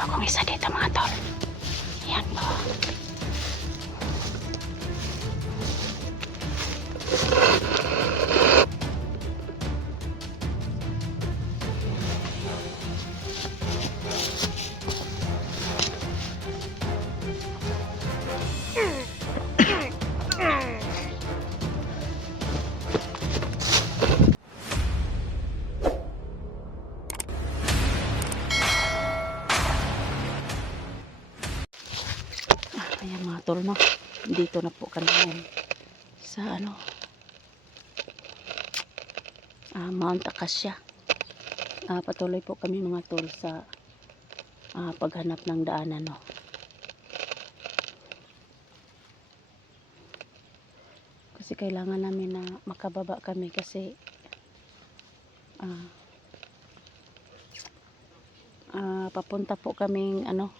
bagong isa dito mga tol. Yan po. Ah, Ayan mga tol, no? Dito na po kami sa ano ah, Mount Acacia. Ah, patuloy po kami mga tol sa ah, paghanap ng daanan, no? Kasi kailangan namin na makababa kami kasi ah, ah, papunta po kaming ano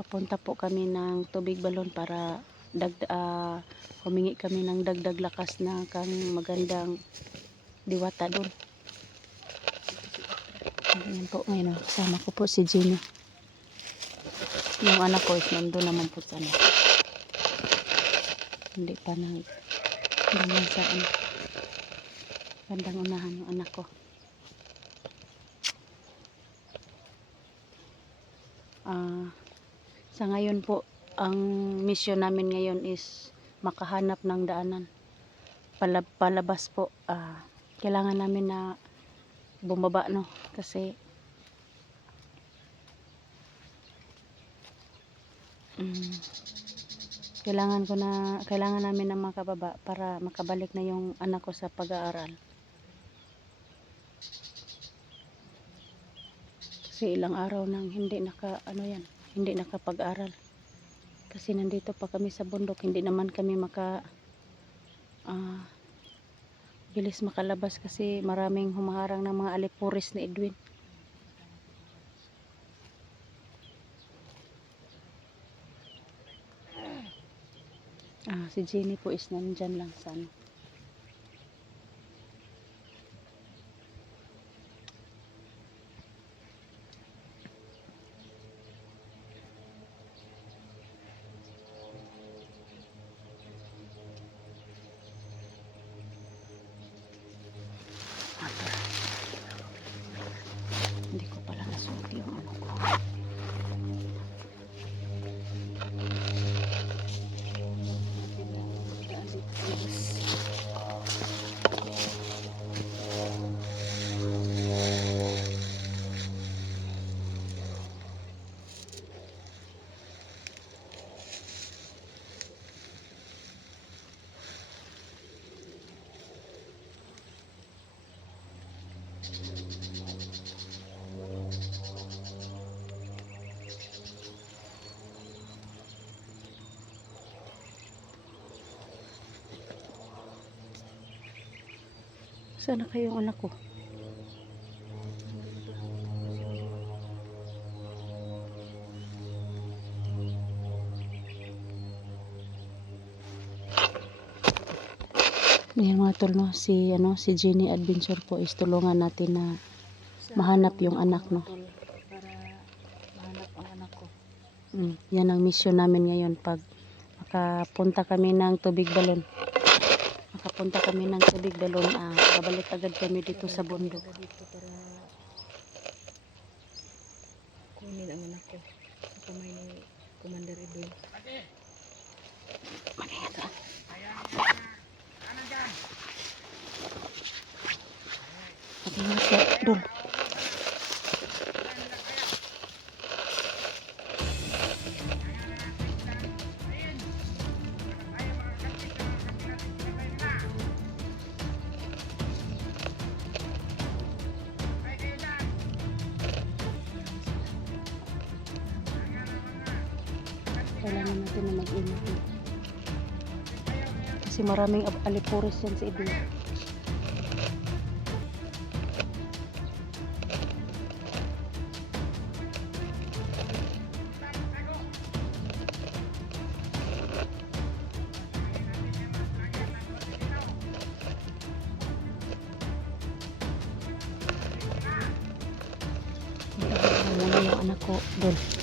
papunta po kami ng tubig balon para dag ah, humingi kami ng dagdag lakas na kang magandang diwata doon. Ayan po ngayon, kasama ko po si Gino. Yung anak ko is nandun naman po sa ano. Hindi pa nang ganyan sa ano. Bandang unahan yung anak ko. Ah, sa ngayon po, ang mission namin ngayon is makahanap ng daanan. Palab palabas po, ah, kailangan namin na bumaba no kasi mm, kailangan ko na kailangan namin na makababa para makabalik na yung anak ko sa pag-aaral. Kasi ilang araw nang hindi naka ano yan, hindi nakapag-aral. Kasi nandito pa kami sa bundok, hindi naman kami maka ah, bilis makalabas kasi maraming humaharang ng mga alipuris ni Edwin. Ah, si Jenny po is nandyan lang sa Sana kayong anak ko? Yan mga tol, no? si ano si Jenny Adventure po is tulungan natin na mahanap yung anak no. Para mahanap ang anak ko. Mm, yan ang mission namin ngayon pag makapunta kami ng tubig balon. Makapunta kami ng tubig balon, ah, babalik agad kami dito sa bundok. Dito para kunin ang anak ko sa kamay ni Commander Edwin. Mag-ingat ka. Mag-ingat ka, maraming alipuris yan sa ibig. Muna ko doon.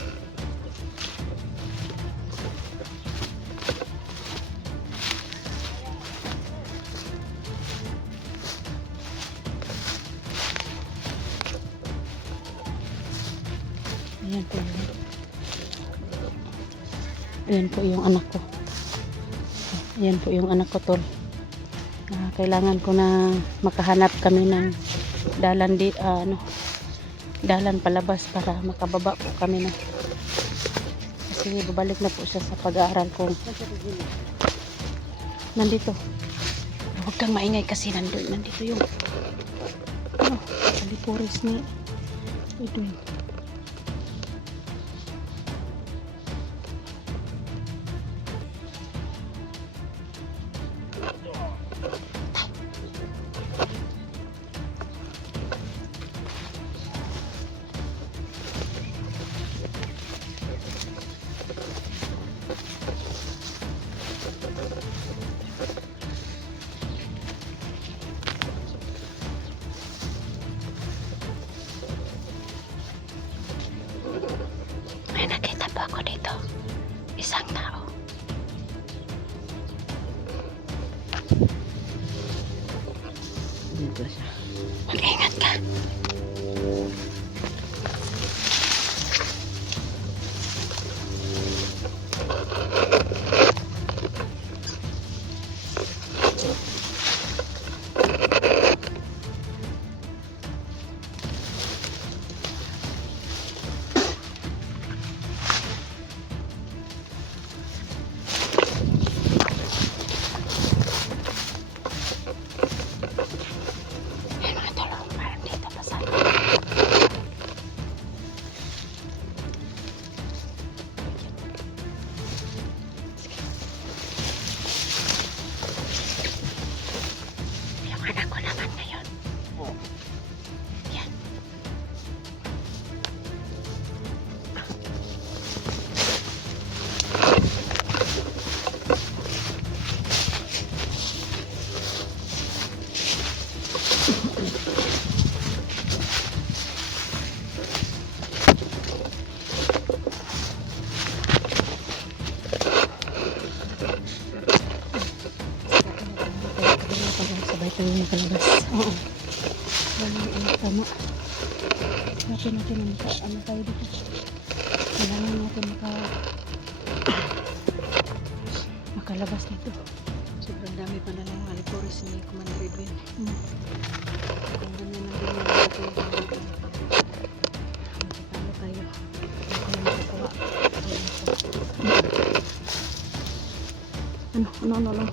Ayan po yun. Ayan po yung anak ko. Ayan po yung anak ko tol. Ah, kailangan ko na makahanap kami ng dalan di ah, ano dalan palabas para makababa po kami na kasi babalik na po siya sa pag-aaral ko nandito huwag kang maingay kasi nandito, nandito yung ano, alipuris ni Edwin dito isang tao Dito siya. mag-ingat ka makalabas dito. Sobrang dami pa na lang aliporis ni Commander Edwin. Hmm. Ganyan ang ganyan, ang dito. Talo tayo. Hindi ko na makakuha. Ano, ano, ano, ano.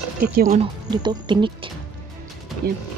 Sakit yung ano, dito, tinik. Yan.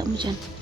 Ano nakita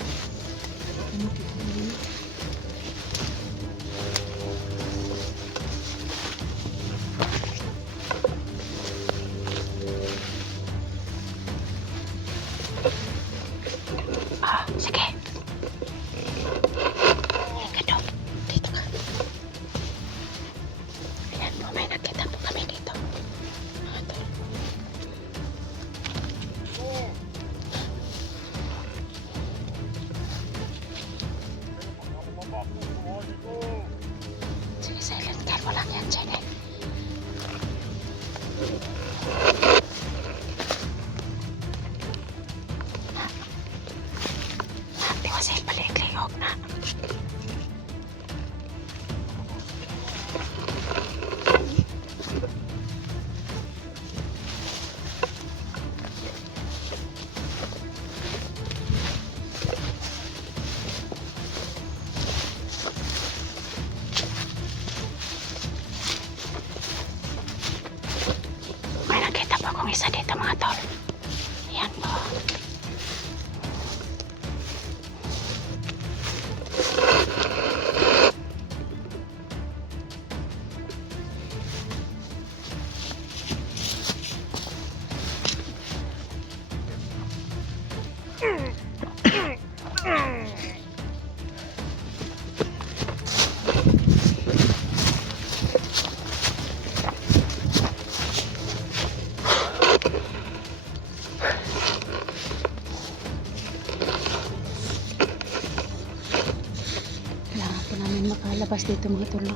namin makalabas dito mga tulo.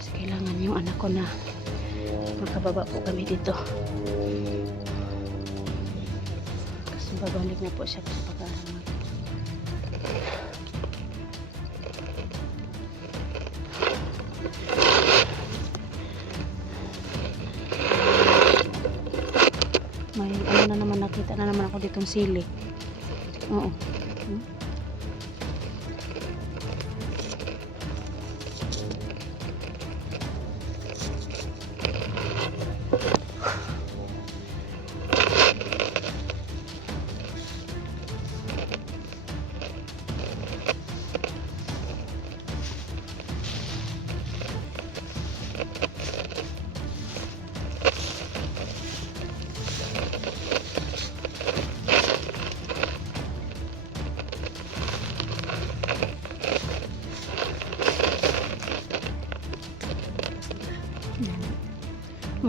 Kasi kailangan yung anak ko na makababa po kami dito. Kasi babalik na po siya sa pag-aaral. May ano na naman nakita na naman ako ditong sili. Oo. Hmm?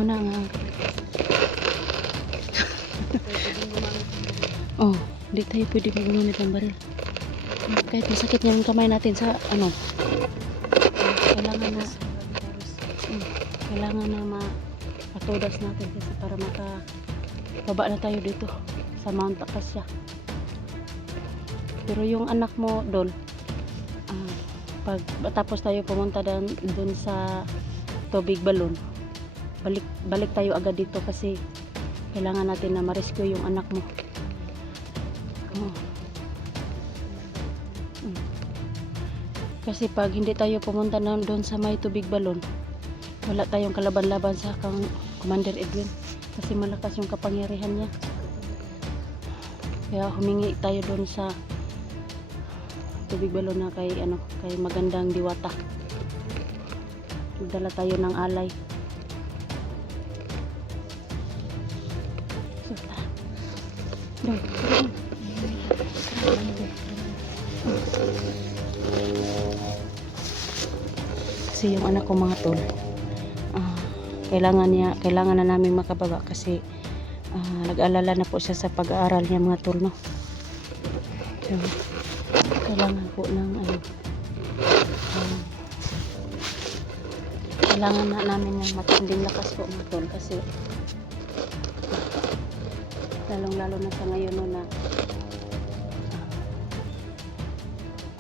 Muna nga. oh, di tayo pwede gumamit ng baril. Kahit masakit yung kamay natin sa ano. Kailangan na kailangan na matudas natin kasi para maka baba na tayo dito sa Mount Acacia. Pero yung anak mo, Dol, ah, pag tapos tayo pumunta doon, doon sa tubig balon, balik balik tayo agad dito kasi kailangan natin na ma-rescue yung anak mo. Oo. Mm. Kasi pag hindi tayo pumunta na doon sa may tubig balon, wala tayong kalaban-laban sa kang Commander Edwin kasi malakas yung kapangyarihan niya. Kaya humingi tayo doon sa tubig balon na kay ano, kay magandang diwata. Magdala tayo ng alay. Kasi yung anak ko mga tol, ah, kailangan niya, kailangan na namin makababa kasi ah, nag-alala na po siya sa pag-aaral niya mga tol, no? So, kailangan po ng ano, um, kailangan na namin ng matinding lakas po mga tol kasi lalong lalo na sa ngayon no, na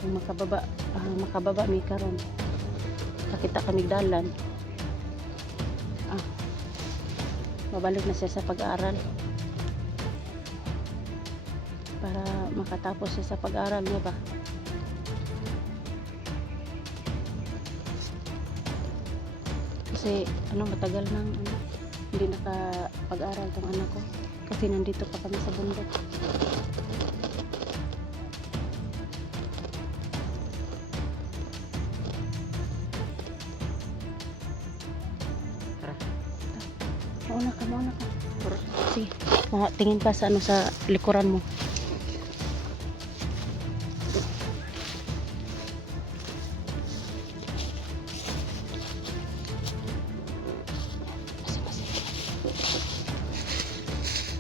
kung makababa ah, makababa may karon nakita kami dalan ah, babalik na siya sa pag-aaral. Para makatapos siya sa pag-aaral niya ba? Kasi ano matagal nang ano, hindi nakapag-aral tong anak ko. Kasi nandito pa kami sa bundok. Mauna ka mauna ka. Sige. Ma- tingin pa sa ano sa likuran mo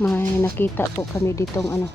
may nakita po kami ditong ano